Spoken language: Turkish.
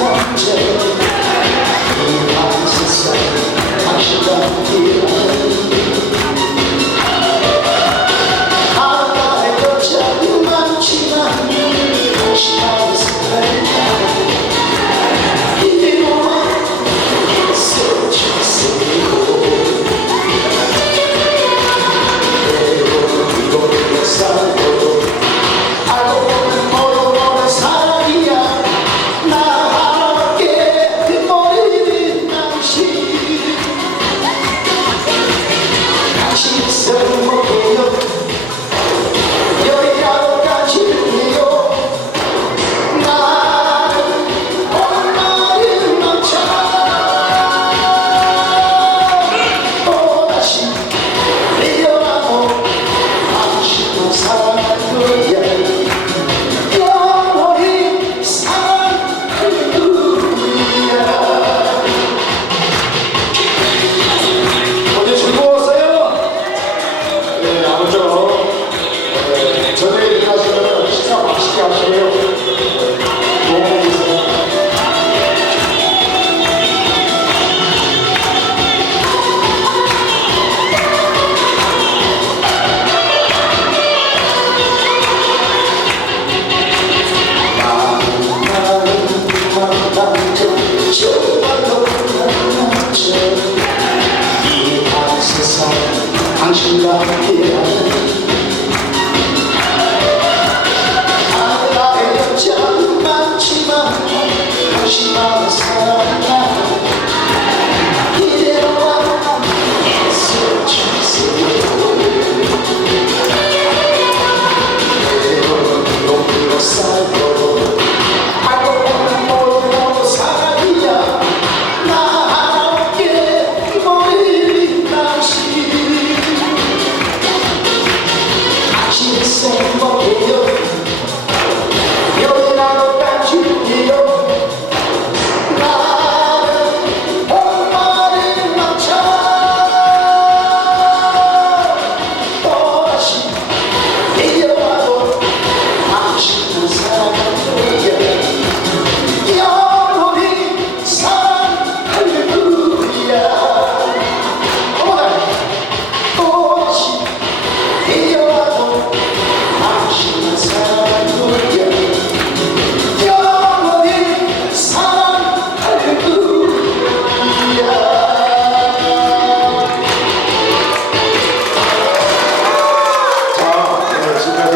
one day, you promise to you. I should not care.